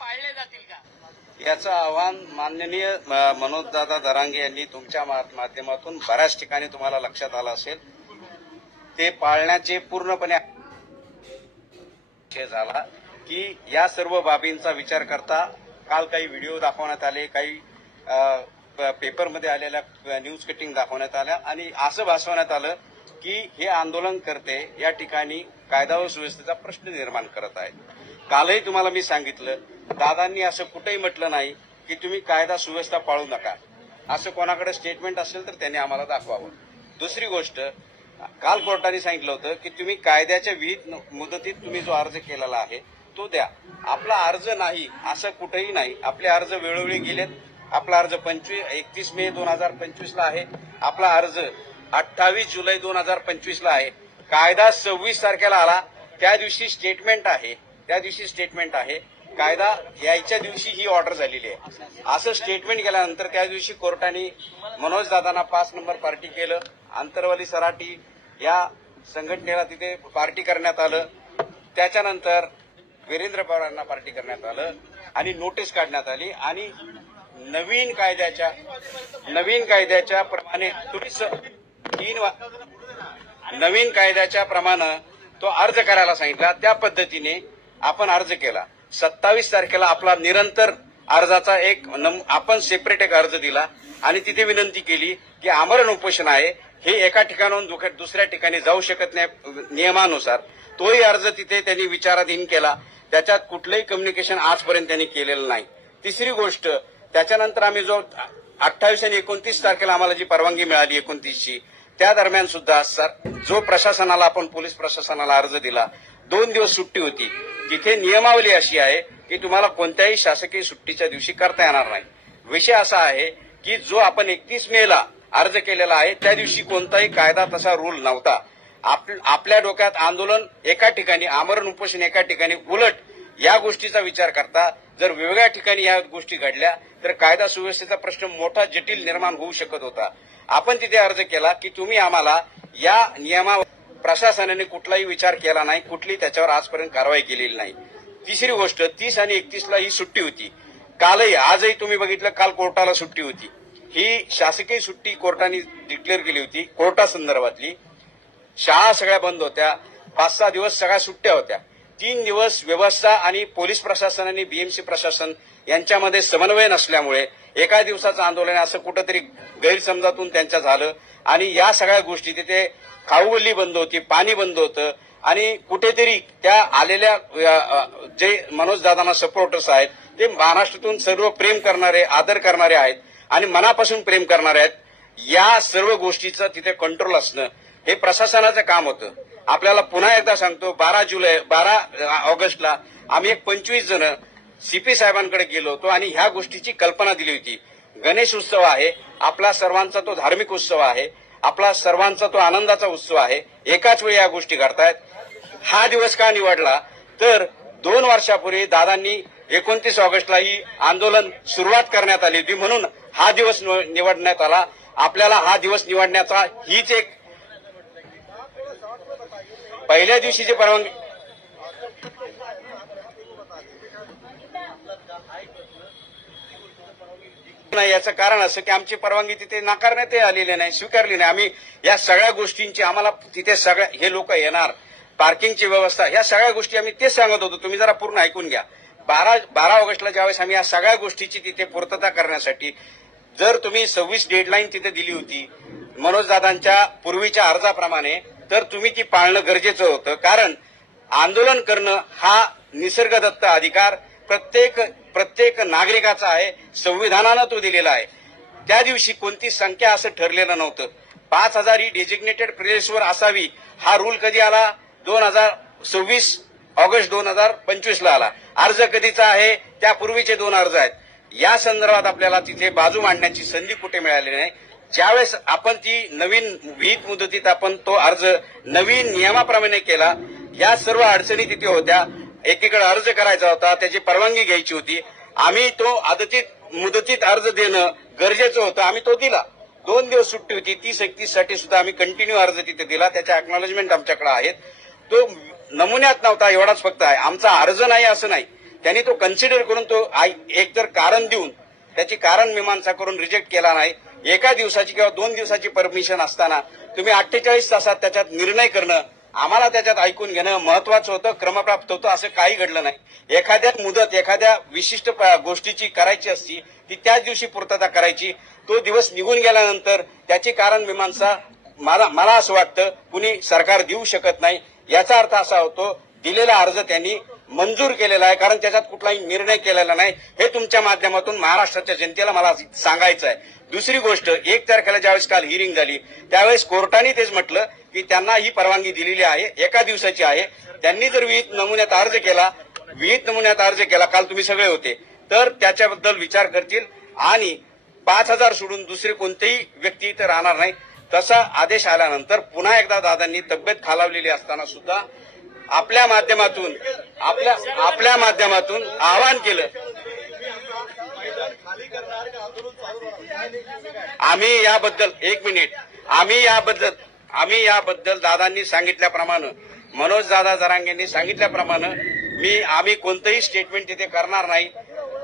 पाळले जातील का? याचं आव्हान माननीय मनोजदादा दरांगे यांनी तुमच्या माध्यमातून बऱ्याच ठिकाणी तुम्हाला लक्षात आलं असेल, ते पाळण्याचे पूर्णपणे झाला की या सर्व बाबींचा विचार करता काल काही व्हिडिओ दाखवण्यात आले, काही पेपरमध्ये आलेल्या न्यूज कटिंग दाखवण्यात आल्या आणि असं भासवण्यात आलं की हे आंदोलनकर्ते या ठिकाणी कायदा व सुव्यवस्थेचा प्रश्न निर्माण करत आहेत. कालही तुम्हाला मी सांगितलं, दादांनी असं कुठेही म्हटलं नाही की तुम्ही कायदा सुव्यवस्था पाळू नका. असं कोणाकडे स्टेटमेंट असेल तर त्यांनी आम्हाला दाखवावं. दुसरी गोष्ट, काल कोर्टाने सांगितलं होतं की तुम्ही कायद्याच्या विहित मुदतीत तुम्ही जो अर्ज केलेला आहे तो द्या. आपला अर्ज नाही असं कुठेही नाही. आपले अर्ज वेळोवेळी गेलेत. आपला अर्ज 31 मे 2025 ला आहे. आपला अर्ज 28 जुलै 2025 ला आहे. कायदा 26 तारखेला आला, त्या दिवशी स्टेटमेंट आहे. कायदा यायच्या दिवशी ही ऑर्डर झालेली आहे. असं स्टेटमेंट केल्यानंतर त्या दिवशी कोर्टाने मनोज दादांना 5 नंबर पार्टी केलं. आंतरवाली सराटी या संघटनेला तिथे पार्टी करण्यात आलं. त्याच्यानंतर वीरेंद्र पवारांना पार्टी करण्यात आलं आणि नोटीस काढण्यात आली आणि नवीन कायद्याच्या प्रमाणे नवीन कायद्याच्या प्रमाणे तो अर्ज करायला सांगितला. त्या पद्धतीने आपण अर्ज केला. 27 तारखेला आपला निरंतर अर्जाचा आपण सेपरेट एक अर्ज दिला आणि तिथे विनंती केली की आमरण उपोषण आहे, हे एका ठिकाणाहून दुसऱ्या ठिकाणी जाऊ शकत नाही नियमानुसार. तोही अर्ज तिथे त्यांनी विचाराधीन केला. त्याच्यात कुठलंही कम्युनिकेशन आजपर्यंत त्यांनी केलेलं नाही. तिसरी गोष्ट, त्याच्यानंतर आम्ही जो 28 आणि 29 तारखेला आम्हाला जी परवानगी मिळाली 29ची, त्या दरम्यान सुद्धा जो प्रशासनाला आपण पोलीस प्रशासनाला अर्ज दिला, 2 दिवस सुट्टी होती. तिथे नियमावली अशी आहे की तुम्हाला कोणत्याही शासकीय सुट्टीच्या दिवशी करता येणार नाही. विषय असा आहे की जो आपण 31 मेला अर्ज केलेला आहे त्या दिवशी कोणताही कायदा तसा रूल नव्हता. आपल्या डोक्यात आंदोलन एका ठिकाणी, आमरण उपोषण एका ठिकाणी, उलट या गोष्टीचा विचार करता जर वेगवेगळ्या ठिकाणी या गोष्टी घडल्या तर कायदा सुव्यवस्थेचा प्रश्न मोठा जटिल निर्माण होऊ शकत होता. आपण तिथे अर्ज केला की तुम्ही आम्हाला या नियमावर प्रशासनाने कुठलाही विचार केला नाही, कुठली त्याच्यावर आजपर्यंत कारवाई केलेली नाही. तिसरी गोष्ट, 30 आणि 31ला ही सुट्टी होती. कालही, आजही तुम्ही बघितलं, काल कोर्टाला सुट्टी होती. ही शासकीय सुट्टी कोर्टाने डिक्लेअर केली होती. कोर्टासंदर्भातली शाळा सगळ्या बंद होत्या. 5-6 दिवस सगळ्या सुट्ट्या होत्या. 3 दिवस व्यवस्था आणि पोलीस प्रशासन आणि बीएमसी प्रशासन यांच्यामध्ये समन्वय नसल्यामुळे एका दिवसाचं आंदोलन असं कुठंतरी गैरसमजातून त्यांच्या झालं आणि या सगळ्या गोष्टी, तिथे खाऊगल्ली बंद होती, पाणी बंद होतं आणि कुठेतरी त्या आलेल्या जे मनोज दादांना सपोर्टर्स आहेत ते महाराष्ट्रातून सर्व प्रेम करणारे, आदर करणारे आहेत आणि मनापासून प्रेम करणारे आहेत. या सर्व गोष्टीचं तिथे कंट्रोल असणं हे प्रशासनाचं काम होतं. आपल्याला पुन्हा एकदा सांगतो, 12 ऑगस्टला आम्ही 25 जण सीपी साहेबांकडे गेलो होतो आणि ह्या गोष्टीची कल्पना दिली होती. गणेश उत्सव आहे, आपला सर्वांचा तो धार्मिक उत्सव आहे, आपला सर्वांचा तो आनंदाचा उत्सव आहे. एकाच वेळी या गोष्टी घडतायत. हा दिवस का निवडला तर 2 वर्षापूर्वी दादांनी 29 ऑगस्टला ही आंदोलन सुरुवात करण्यात आली होती, म्हणून हा दिवस निवडण्यात आला. आपल्याला हा दिवस निवडण्याचा हीच एक पहिल्या दिवशीची परवानगी नाही. याचं कारण असं की आमची परवानगी तिथे नाकारण्यात आलेली नाही, स्वीकारली नाही. आम्ही या सगळ्या गोष्टींची, आम्हाला तिथे सगळ्या हे लोक येणार, पार्किंगची व्यवस्था, ह्या सगळ्या गोष्टी आम्ही तेच सांगत होतो. तुम्ही जरा पूर्ण ऐकून घ्या. 12 ऑगस्टला ज्यावेळेस आम्ही या सगळ्या गोष्टीची तिथे पूर्तता करण्यासाठी, जर तुम्ही 26 डेडलाईन तिथे दिली होती मनोजदादांच्या पूर्वीच्या अर्जाप्रमाणे, तर तुम्ही ती पाळणं गरजेचं होतं. कारण आंदोलन करणं हा निसर्गदत्त अधिकार प्रत्येक नागरिकाचा आहे. संविधानानं तो दिलेला आहे. त्या दिवशी कोणती संख्या असं ठरलेलं नव्हतं. 5000 ही डेजिग्नेटेड प्लेसवर असावी हा रूल कधी आला? 26 ऑगस्ट 2025 ला आला. अर्ज कधीचा आहे? त्यापूर्वीचे 2 अर्ज आहेत. या संदर्भात आपल्याला तिथे बाजू मांडण्याची संधी कुठे मिळाली नाही. ज्यावेळेस आपण ती नवीन विहित मुदतीत आपण तो अर्ज नवीन नियमाप्रमाणे केला, या सर्व अडचणी तिथे होत्या. एकीकडे अर्ज करायचा होता, त्याची परवानगी घ्यायची होती. आम्ही तो मुदतीत अर्ज देणं गरजेचं होतं, आम्ही तो दिला. 2 दिवस सुट्टी होती. 30-31 साठी सुद्धा आम्ही कंटिन्यू अर्ज तिथे दिला. त्याच्या अॅक्नॉलेजमेंट आमच्याकडे आहेत. तो नमुन्यात नव्हता एवढाच फक्त आहे. आमचा अर्ज नाही असं नाही, त्यांनी तो कन्सिडर करून तो एकतर कारण देऊन त्याची कारण मीमांसा करून रिजेक्ट केला नाही. एका दिवसाची किंवा 2 दिवसाची परमिशन असताना तुम्ही 48 तासात त्याच्यात निर्णय करणं, आम्हाला त्याच्यात ऐकून घेणं महत्वाचं होतं, क्रमप्राप्त होतं. असं काही घडलं नाही. एखाद्या मुदत एखाद्या विशिष्ट गोष्टीची करायची असती ती त्याच दिवशी पूर्तता करायची. तो दिवस निघून गेल्यानंतर त्याची कारण मीमांसा मला असं वाटतं कुणी सरकार देऊ शकत नाही. याचा अर्थ असा होतो दिलेला अर्ज त्यांनी मंजूर केलेला आहे, कारण त्याच्यात कुठलाही निर्णय केलेला नाही. हे तुमच्या माध्यमातून महाराष्ट्राच्या जनतेला मला सांगायचं आहे. दुसरी गोष्ट, 1 तारखेला ज्यावेळेस काल हिअरिंग झाली त्यावेळेस कोर्टाने तेच म्हटलं की त्यांना ही परवानगी दिलेली आहे, एका दिवसाची आहे. त्यांनी जर विहित नमुन्यात अर्ज केला काल तुम्ही सगळे होते, तर त्याच्याबद्दल विचार करतील आणि 5,000 सोडून दुसरे कोणतेही व्यक्ती इथं राहणार नाही. तसा आदेश आल्यानंतर पुन्हा एकदा दादांनी तब्येत खालावलेली असताना सुद्धा आपल्या माध्यमातून आवाहन केलं. आम्ही याबद्दल दादांनी सांगितल्याप्रमाणे, मनोज दादा जरांगेंनी सांगितल्याप्रमाणे आम्ही कोणतंही स्टेटमेंट तिथे करणार नाही.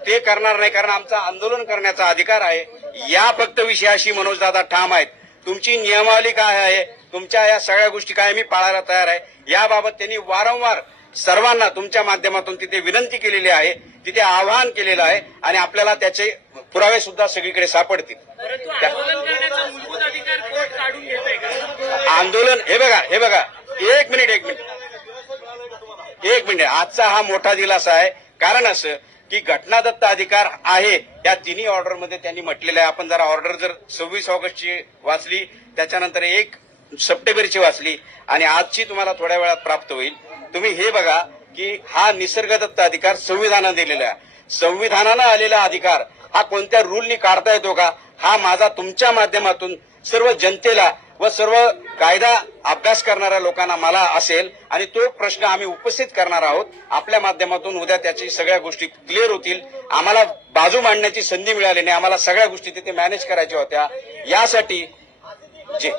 ते करणार नाही कारण आमचा आंदोलन करण्याचा अधिकार आहे. या फक्त विषयाशी मनोज दादा ठाम आहेत. तुमची नियमावली काय आहे, तुमच्या या सगळ्या गोष्टी काय मी पाळायला तयार आहे. याबाबत त्यांनी वारंवार सर्वांना तुमच्या माध्यमातून तिथे विनंती केलेली आहे, तिथे आवाहन केलेलं आहे आणि आपल्याला त्याचे पुरावे सुद्धा सगळीकडे सापडतील. आंदोलन हे बघा एक मिनिट आजचा हा मोठा दिलासा आहे. कारण असं की घटनादत्त अधिकार आहे या तिन्ही ऑर्डरमध्ये त्यांनी म्हटलेलं आहे. आपण जरा ऑर्डर जर 26 ऑगस्टची वाचली, त्याच्यानंतर 1 सप्टेंबरची वाचली आणि आजची तुम्हाला थोड्या वेळात प्राप्त होईल. तुम्ही हे बघा की हा निसर्गदत्त अधिकार संविधानाने दिलेला आहे. संविधानानं आलेला अधिकार हा कोणत्या रूलनी काढता येतो का? हा माझा तुमच्या माध्यमातून सर्व जनतेला व सर्व कायदा अभ्यास करणाऱ्या लोकांना मला असेल आणि तो प्रश्न आम्ही उपस्थित करणार आहोत. आपल्या माध्यमातून उद्या त्याची सगळ्या गोष्टी क्लिअर होतील. आम्हाला बाजू मांडण्याची संधी मिळाली नाही. आम्हाला सगळ्या गोष्टी तिथे मॅनेज करायच्या होत्या. यासाठी जे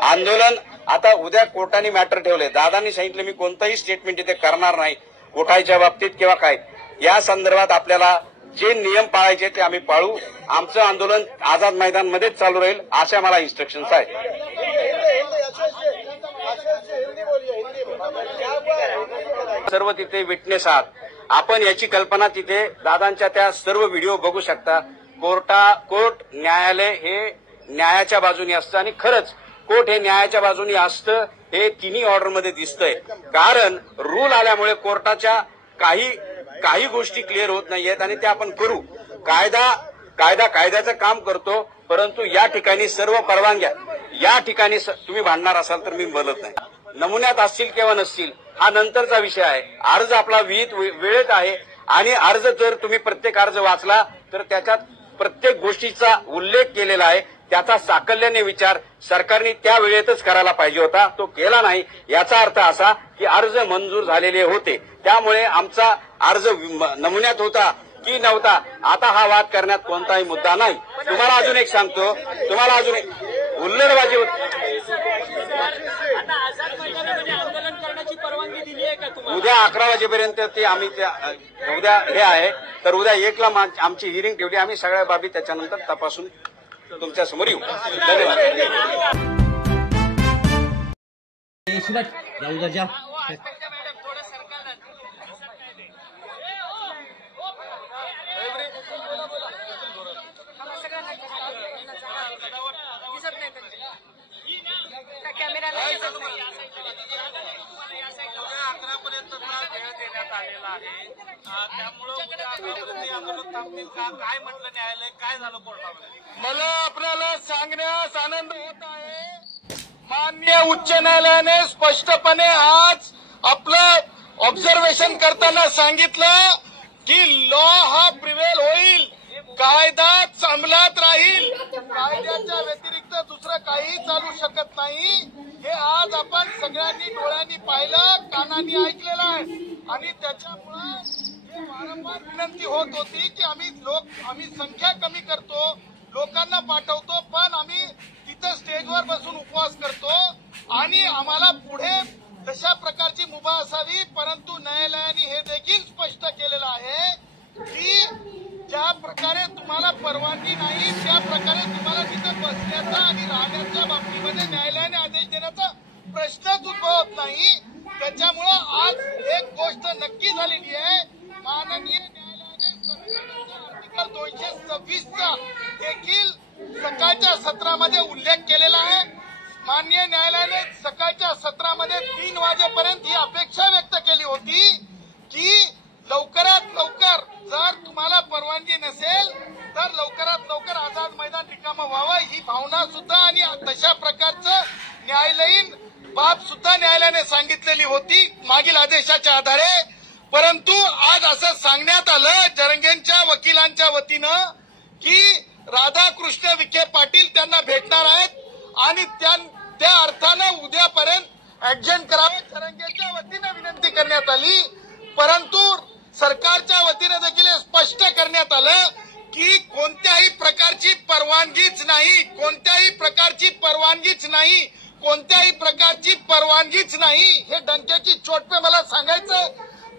आंदोलन आता उद्या कोर्टाने मॅटर ठेवले. दादांनी सांगितलं मी कोणताही स्टेटमेंट इथे करणार नाही उठायच्या बाबतीत किंवा काय. या संदर्भात आपल्याला जे नियम पाळायचे ते आम्ही पाळू. आमचं आंदोलन आझाद मैदान मध्येच चालू राहील अशा मला इन्स्ट्रक्शन्स आहेत. सर्व तिथे विटनेस आहात. आपण याची कल्पना तिथे दादांच्या त्या सर्व व्हिडिओ बघू शकता. कोर्ट न्यायालय हे न्यायाच्या बाजूने असतं आणि खरंच कोर्ट हे न्यायाच्या बाजूने असतं हे तिन्ही ऑर्डरमध्ये दिसतंय. कारण रूल आल्यामुळे कोर्टाच्या काही गोष्टी क्लिअर होत नाहीयेत आणि त्या आपण करू. कायद्याचं काम करतो, परंतु या ठिकाणी सर्व परवानग्या या ठिकाणी तुम्ही भांडणार असाल तर मी बोलत नाही. नमुन्यात असतील किंवा नसतील हा नंतरचा विषय आहे. अर्ज आपला विहित वेळेत आहे आणि अर्ज जर तुम्ही प्रत्येक अर्ज वाचला तर त्याच्यात प्रत्येक गोष्टीचा उल्लेख केलेला आहे. त्याचा साकल्याने विचार सरकारने त्या वेळेतच करायला पाहिजे होता. तो केला नाही. याचा अर्थ असा की अर्ज मंजूर झालेले होते. त्यामुळे आमचा अर्ज नमुन्यात होता की नव्हता आता हा वाद करण्यात कोणताही मुद्दा नाही. तुम्हाला अजून एक सांगतो, हुल्लडबाजी उद्या 11 वाजेपर्यंत ते आम्ही उद्या हे आहे तर उद्या 1ला आमची हिअरिंग ठेवली. आम्ही सगळ्या बाबी त्याच्यानंतर तपासून तुमच्या समोर येऊ. धन्यवाद. काय म्हटलं न्यायालय, काय झालं कोर्टामध्ये? मला आपल्याला सांगण्यास आनंद होत आहे. माननीय उच्च न्यायालयाने स्पष्टपणे आज आपलं ऑब्झर्वेशन करताना सांगितलं की लॉ हा प्रिव्हेल होईल, कायदा अंमलात राहील, कायद्याच्या व्यतिरिक्त दुसरं काही चालू शकत नाही. हे आज आपण सगळ्यांनी डोळ्यांनी पाहिलं, कानांनी ऐकलेलं आहे आणि त्याच्यामुळे वारंवार विनंती होत होती की आम्ही संख्या कमी करतो, लोकांना पाठवतो, पण आम्ही तिथं स्टेजवर बसून उपवास करतो आणि आम्हाला पुढे तशा प्रकारची मुभा असावी, परंतु न्यायालयाने हे देखील स्पष्ट केलेलं आहे की ज्या प्रकारे तुम्हाला परवानगी नाही त्या प्रकारे तुम्हाला तिथे बसण्याचा आणि राहण्याच्या बाबतीमध्ये न्यायालयाने आदेश देण्याचा प्रश्नच उद्भवत नाही. त्याच्यामुळं आज एक गोष्ट नक्की झालेली आहे, माननीय न्यायालयाने आर्टिकल 226चा देखील सकाळच्या सत्रामध्ये उल्लेख केलेला आहे. माननीय न्यायालयाने सकाळच्या सत्रामध्ये 3 वाजेपर्यंत ही अपेक्षा व्यक्त केली होती की लवकरात लवकर जर तुम्हाला परवानगी नसेल तर लवकरात लवकर आझाद मैदान रिकामं व्हावं, ही भावना सुद्धा आणि तशा प्रकारचं न्यायालयीन बाब सुद्धा न्यायालयाने सांगितलेली होती मागील आदेशाच्या आधारे. परंतु आज असं सांगण्यात आलं जरंगेंच्या वकिलांच्या वतीनं की राधाकृष्ण विखे पाटील त्यांना भेटणार आहेत आणि त्या अर्थानं उद्यापर्यंत ऍडजस्ट करावे जरंगेच्या वतीनं विनंती करण्यात आली. परंतु सरकारच्या वतीनं देखील स्पष्ट करण्यात आलं की कोणत्याही प्रकारची परवानगीच नाही, कोणत्याही प्रकारची परवानगीच नाही, कोणत्याही प्रकारची परवानगीच नाही. हे डंक्याची चोट पे मला सांगायचंय.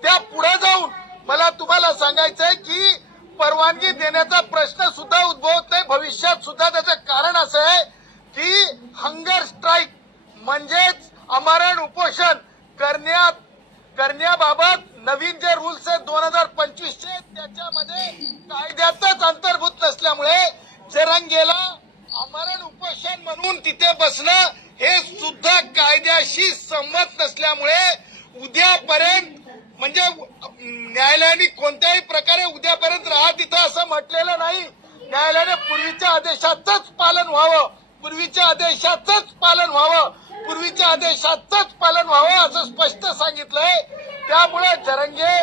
त्या पुढे जाऊन मला तुम्हाला सांगायचंय की परवानगी देण्याचा प्रश्न सुद्धा उद्भवत नाही भविष्यात सुद्धा. त्याचं कारण असं आहे की हंगर स्ट्राईक म्हणजेच आमरण उपोषण करण्याबाबत नवीन जे रूल्स आहेत 2025चे त्याच्यामध्ये कायद्यातच अंतर्भूत नसल्यामुळे जरंगेला आमरण उपोषण म्हणून तिथे बसणं हे सुद्धा कायद्याशी संमत नसल्यामुळे उद्यापर्यंत म्हणजे न्यायालयाने कोणत्याही प्रकारे उद्यापर्यंत राहा तिथं असं म्हटलेलं नाही. न्यायालयाने पूर्वीच्या आदेशाचंच पालन व्हावं, पूर्वीच्या आदेशाचंच पालन व्हावं, पूर्वीच्या आदेशाचंच पालन व्हावं असं स्पष्ट सांगितलंय. त्यामुळे जरंगे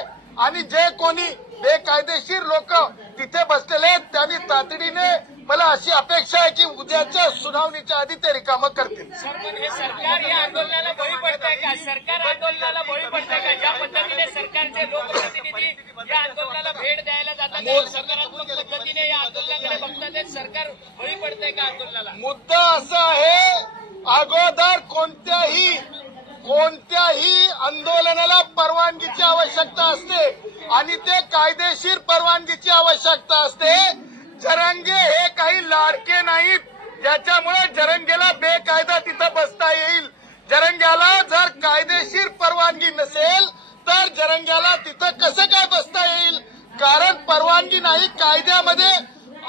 आणि जे कोणी बेकायदेशीर लोक तिथे बसलेले आहेत त्यांनी तातडीने, मला अशी अपेक्षा आहे की उद्याच्या सुनावणीच्या आधी ते रिकामं करतील. हे सरकार या आंदोलनाला बळी पडतंय का? सरकार आंदोलनाला बळी पडतंय का? ज्या पद्धतीने सरकारचे लोकप्रतिनिधी या आंदोलनाला भेट द्यायला जातात सकारात्मक पद्धतीने या आंदोलनाकडे बघतात, सरकार बळी पडतंय का आंदोलनाला? मुद्दा असा आहे, अगोदर कोणत्याही आंदोलनाला परवानगीची आवश्यकता असते आणि ते कायदेशीर परवानगीची आवश्यकता असते. जरंगे हे काही लाडके नाहीत ज्याच्यामुळे जरंगेला बेकायदा तिथं बसता येईल. जरंग्याला जर कायदेशीर परवानगी नसेल तर जरंग्याला तिथं कसं काय बसता येईल? कारण परवानगी नाही, कायद्यामध्ये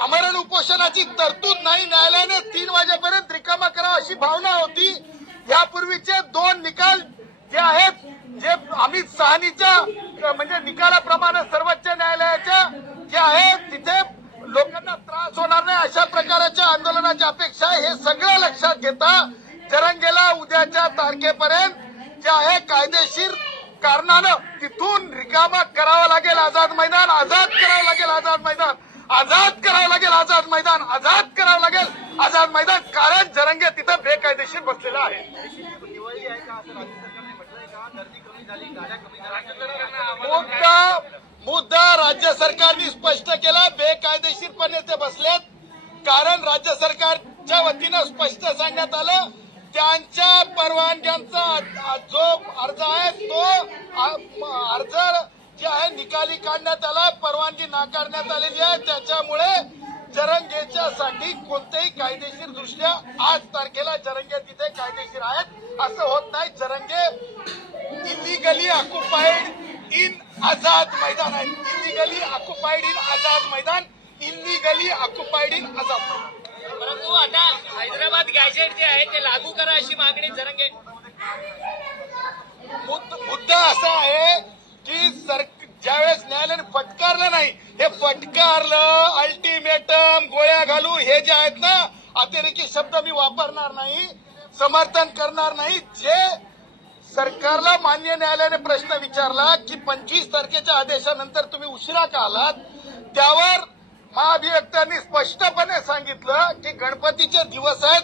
आमरण उपोषणाची तरतूद नाही. न्यायालयाने 3 वाजेपर्यंत रिकामा करावा अशी भावना होती. यापूर्वीचे 2 निकाल जे आहेत, जे आम्ही साहनीच्या म्हणजे निकालाप्रमाणे सर्वोच्च न्यायालयाच्या जे आहे तिथे लोकांना त्रास होणार नाही अशा प्रकारच्या आंदोलनाची अपेक्षा आहे. हे सगळं लक्षात घेता जरंगेला उद्याच्या तारखेपर्यंत जे आहे कायदेशीर कारणानं तिथून रिकामा करावं लागेल आझाद मैदान, आझाद करावं लागेल आझाद मैदान, आझाद करावं लागेल आझाद मैदान, आझाद करावं लागेल आझाद मैदान. कारण जरंगे तिथं बेकायदेशीर बसलेला आहे. मुद्दा राज्य सरकारने स्पष्ट केला, बेकायदेशीरपणे ते बसलेत. कारण राज्य सरकारच्या वतीनं स्पष्ट सांगण्यात आलं त्यांच्या परवानग्यांचा जो अर्ज आहे तो अर्ज जे आहे निकाली काढण्यात आला, परवानगी नाकारण्यात आलेली आहे. त्याच्यामुळे जरंगेच्यासाठी कोणतेही कायदेशीर दृष्ट्या 8 तारखेला जरंगे तिथे कायदेशीर आहेत असं होत नाही. Jarange illegally occupied in Azad Maidan आहेत. Illegally occupied in Azad Maidan, illegally occupied in Azad Maidan. परंतु आता हैदराबाद गॅजेट जे आहे ते लागू करा अशी मागणी जरंगे. मुद्दा असा आहे की ज्यावेळेस न्यायालयाने फटकारलं नाही, हे फटकारलं अल्टिमेटम गोळ्या घालू हे जे आहेत ना अतिरेकी शब्द मी वापरणार नाही, समर्थन करणार नाही. जे सरकारला मान्य न्यायालयाने प्रश्न विचारला की 25 तारखेच्या आदेशानंतर तुम्ही उशिरा का आलात, त्यावर महाअभिव्यक्त्यांनी स्पष्टपणे सांगितलं की गणपतीचे दिवस आहेत,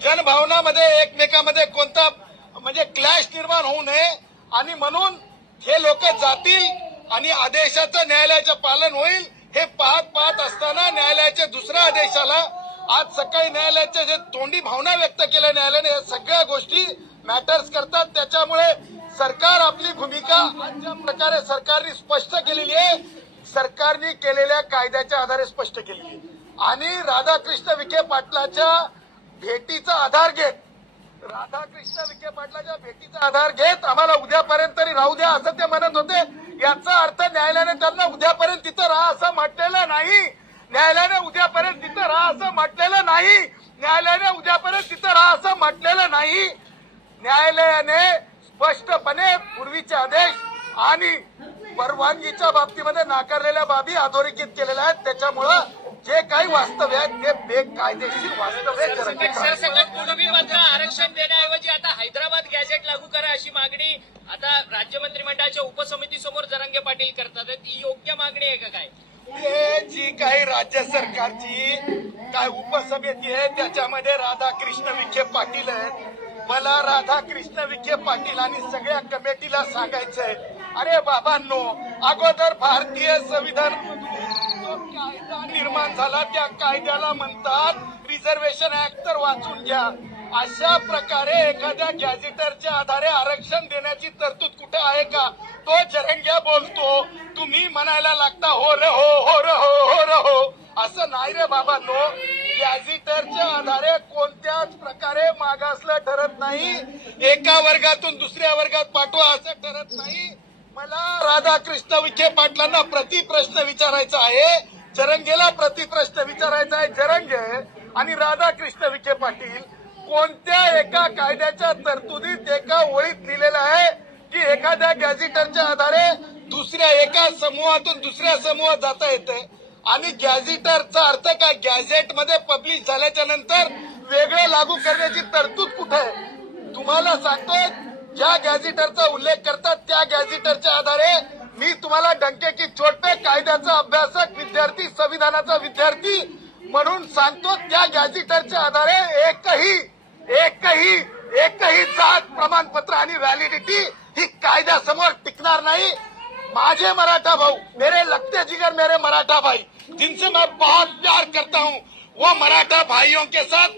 जनभावनामध्ये एकमेकांमध्ये कोणता म्हणजे क्लॅश निर्माण होऊ नये आणि म्हणून हे लोक जातील आणि आदेशाचं न्यायालयाचं पालन होईल. हे पाहत असताना न्यायालयाच्या दुसऱ्या आदेशाला आज सकाळी न्यायालयाच्या जे तोंडी भावना व्यक्त केल्या न्यायालयाने, या सगळ्या गोष्टी मॅटर्स करतात. त्याच्यामुळे सरकार आपली भूमिका ज्या प्रकारे सरकारने स्पष्ट केलेली आहे, सरकारने केलेल्या कायद्याच्या आधारे स्पष्ट केलेली आहे. आणि राधाकृष्ण विखे पाटलाच्या भेटीचा आधार घेत, आम्हाला उद्यापर्यंत तरी राहू द्या असं ते म्हणत होते. याचा अर्थ न्यायालयाने त्यांना उद्यापर्यंत तिथं राहा असं म्हटलेलं नाही. न्यायालयाने उद्यापर्यंत तिथं राहा असं म्हटलेलं नाही. न्यायालयाने उद्यापर्यंत तिथं राहा असं म्हटलेलं नाही. न्यायालयाने स्पष्टपणे पूर्वीचे आदेश आणि परवानगीच्या बाबतीमध्ये नाकारलेल्या बाबी अधोरेखित केलेल्या आहेत. त्याच्यामुळं जे काही वास्तव्य आहे ते बेकायदेशीर वास्तव्य. सरसकट पूर्वी मात्र आरक्षण देण्याऐवजी आता हैदराबाद गॅझेट लागू करा अशी मागणी आता राज्य मंत्रिमंडळाच्या उपसमितीसमोर जरांगे पाटील करतात. ही योग्य मागणी आहे का काय? हे जी काही राज्य सरकारची काय उपसमिती आहे त्याच्यामध्ये राधाकृष्ण विखे पाटील आहेत. मला राधाकृष्ण विखे पाटील आणि सगळ्या कमिटीला सांगायचंय, अरे बाबांनो, अगोदर भारतीय संविधान जो कायदा निर्माण झाला त्या कायद्याला म्हणतात रिझर्वेशन ऍक्ट, तर वाचून घ्या. अशा प्रकारे एखाद्या गॅझेटरच्या आधारे आरक्षण देण्याची तरतूद कुठे आहे का? तो जरंग्या बोलतो, तुम्ही म्हणायला लागता हो रे हो, हो रे हो, हो रे हो. असं नाही रे बाबांनो. गॅझेटरच्या आधारे कोणत्याच प्रकारे मागासलं ठरत नाही. एका वर्गातून दुसऱ्या वर्गात पाठवा असं ठरत नाही. मला राधाकृष्ण विखे पाटलांना प्रतिप्रश्न विचारायचा आहे, जरंगेला प्रतिप्रश्न विचारायचा आहे. जरंगे आणि राधाकृष्ण विखे पाटील कोणत्या एका कायद्याच्या तरतुदीत एका ओळीत लिहिलेलं आहे की एखाद्या गॅझेटरच्या आधारे दुसऱ्या एका समूहातून दुसऱ्या समूहात जाता येते? आणि गॅझेटरचा अर्थ काय? गॅझेटमध्ये पब्लिश झाल्याच्या नंतर वेगळं लागू करण्याची तरतूद कुठे आहे? तुम्हाला सांगतो, ज्या गॅझेटरचा उल्लेख करतात त्या गॅझेटरच्या आधारे मी तुम्हाला डंके की चोट पे कायद्याचा अभ्यासक विद्यार्थी, संविधानाचा विद्यार्थी म्हणून सांगतो, त्या गॅझेटरच्या आधारे एकही जात प्रमाणपत्र आणि व्हॅलिडिटी ही कायद्यासमोर टिकणार नाही. माझे मराठा भाऊ, मेरे लगते जिगर मेरे मराठा भाई, जिनसे मैं बहुत प्यार करता हूं, वो मराठा भाइयों के साथ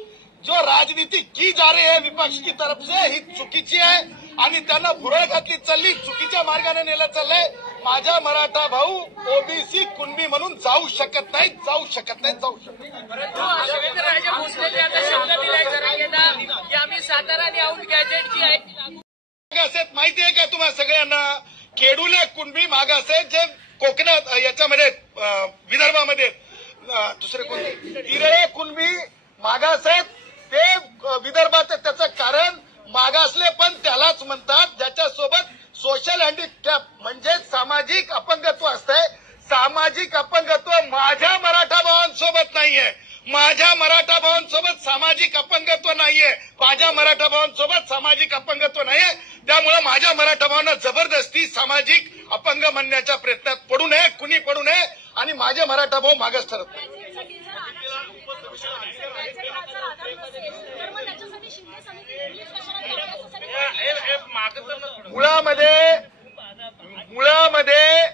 जो राजनीति की जा रही है विपक्ष की तरफ से ही चुकीची आहे आणि त्यांना भुरळ घातली चालली, चुकीच्या मार्गाने नेलं चाललंय. माझा मराठा भाऊ ओबीसी कुणबी म्हणून जाऊ शकत नाही. परंतु शिवेंद्रराजे भोसलेंनी आता शब्द दिलाय जरांगेंना की आम्ही सातारा आणि औंध गॅझेट जी आहे ती लागू. मागासेत माहितीये का तुम्हाला सगळ्यांना? खेडूले कुणबी मागासेत जे कोकणात याच्यामध्ये विदर्भामध्ये, दुसरे कोणते हिरळे कुणबी मागासेत ते विदर्भात. त्याचं कारण मागासले पण त्यालाच म्हणतात ज्याच्यासोबत सोशल हँडिकॅप म्हणजे सामाजिक अपंगत्व असतंय. सामाजिक अपंगत्व माझ्या मराठा भावांसोबत नाहीये. माझ्या मराठा भावांसोबत सामाजिक अपंगत्व नाहीये. माझ्या मराठा भावांसोबत सामाजिक अपंगत्व नाहीये. त्यामुळे माझ्या मराठा भावांना जबरदस्ती सामाजिक अपंग म्हणण्याच्या प्रयत्नात पडू नये, कुणी पडू नये आणि माझे मराठा भाऊ मागास ठरत नाही. मुळामध्ये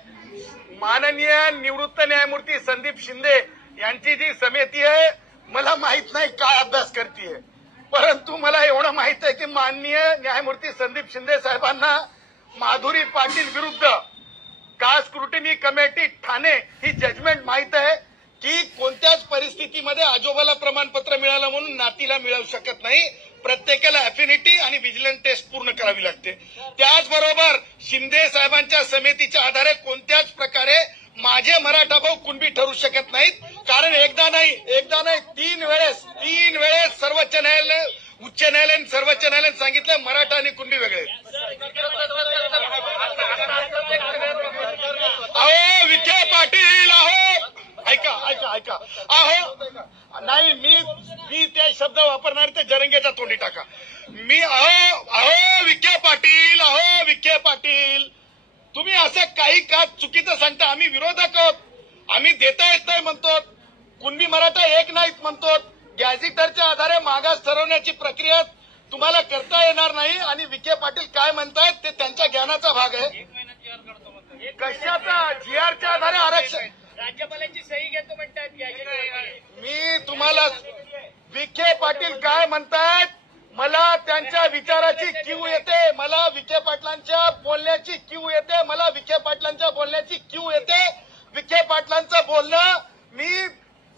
माननीय निवृत्त न्यायमूर्ती संदीप शिंदे यांची जी समिती आहे, मला माहित नाही काय अभ्यास करतीये, परंतु मला एवढं माहित आहे की माननीय न्यायमूर्ती संदीप शिंदे साहेबांना माधुरी पाटील विरुद्ध कास्ट स्क्रुटिनी कमिटी ठाणे ही जजमेंट माहित आहे की कोणत्याच परिस्थितीमध्ये आजोबाला प्रमाणपत्र मिळालं म्हणून नातीला मिळू शकत नाही. प्रत्येकाला अफिनिटी आणि व्हिजिलंट टेस्ट पूर्ण करावी लागते. त्याचबरोबर शिंदे साहेबांच्या समितीच्या आधारे कोणत्याच प्रकारे माझे मराठा भाऊ कुणबी ठरू शकत नाहीत. कारण एकदा नाही तीन वेळेस सर्वोच्च न्यायालय, उच्च न्यायालय, सर्वोच्च न्यायालयाने सांगितलं मराठा आणि कुणबी वेगळे. अहो विखे पाटील, ऐका नाही, मी ते शब्द वापरणार ते जरंगेचा तोंडी टाका. मी अहो विखे पाटील तुम्ही असं काही का चुकीचं सांगता? आम्ही विरोधक आहोत. आम्ही देता येत नाही म्हणतो, कुणबी मराठा एक नाहीत म्हणतो. गॅझेटरच्या आधारे मागास ठरवण्याची प्रक्रिया तुम्हाला करता येणार नाही. आणि विखे पाटील काय म्हणतायत ते त्यांच्या ज्ञानाचा भाग आहे. कशाचा? जीआरच्या आधारे आरक्षण राज्यपालांची सही घेतो म्हणतात. मी तुम्हाला विखे पाटील काय म्हणतायत, मला त्यांच्या विचाराची कीव येते, मला विखे पाटलांच्या बोलण्याची कीव येते, मला विखे पाटलांच्या बोलण्याची कीव येते. विखे पाटलांचं बोलणं, मी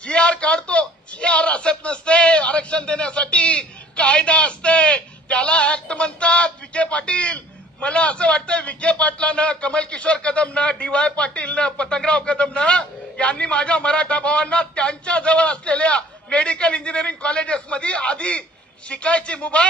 GR काढतो, GR असत नसते आरक्षण देण्यासाठी, कायदा असते, त्याला ऍक्ट म्हणतात. विखे पाटील, मला असं वाटतं विखे पाटलानं, कमल किशोर कदमनं, DY पाटीलनं, पतंगराव कदमनं यांनी माझ्या मराठा भावांना त्यांच्या जवळ असलेल्या मेडिकल इंजिनिअरिंग कॉलेजेसमध्ये आधी शिकायची मुभा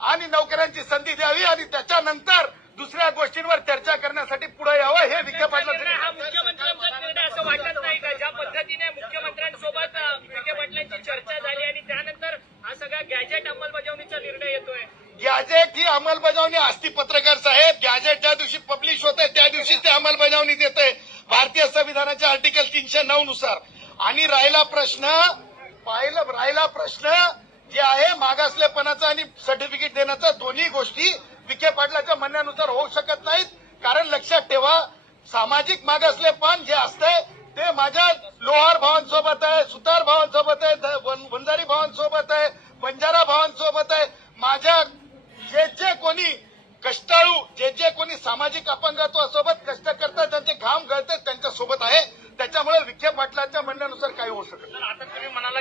आणि नोकऱ्यांची संधी द्यावी आणि त्याच्यानंतर दुसऱ्या गोष्टींवर चर्चा करण्यासाठी पुढे यावं. हे विखे पाटलांचं हा मुख्यमंत्र्यांचा निर्णय असं वाटत नाही का, ज्या पद्धतीने मुख्यमंत्र्यांसोबत विखे पाटलांची चर्चा झाली आणि त्यानंतर हा सगळा गॅजेट अंमलबजावणीचा निर्णय येतोय. गॅजेट ही अंमलबजावणी असती पत्रकार साहेब. गॅजेट ज्या दिवशी पब्लिश होते त्या दिवशी ते अंमलबजावणी देते भारतीय संविधानाच्या आर्टिकल 309 नुसार. आणि राहिला प्रश्न जे आहे मागासलेपणाचा आणि सर्टिफिकेट देण्याचा, दोन्ही गोष्टी विखे पाटलाच्या म्हणण्यानुसार होऊ शकत नाहीत. कारण लक्षात ठेवा, सामाजिक मागासलेपण जे असतंय ते माझ्या लोहार भावांसोबत आहे, सुतार भावांसोबत आहे, वंजारी भावांसोबत आहे, बंजारा भावांसोबत आहे. माझ्या जे कोणी कष्टाळू, जे कोणी सामाजिक अपंगत्वासोबत कष्ट करतात, त्यांचे घाम गळतात, त्यांच्या सोबत आहे. त्याच्यामुळे विखे पाटलाच्या म्हणण्यानुसार काही होऊ शकत नाही. आता तुम्ही म्हणाला